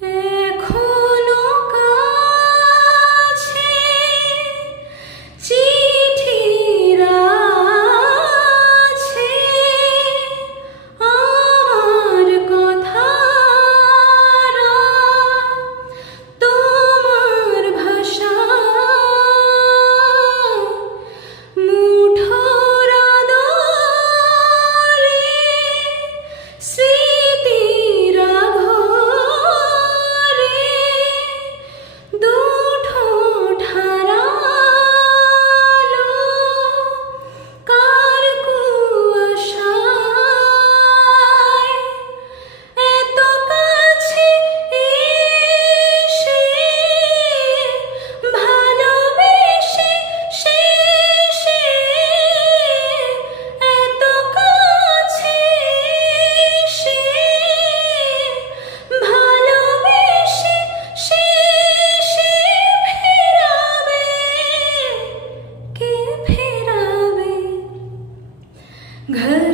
Hey. फिरावे घर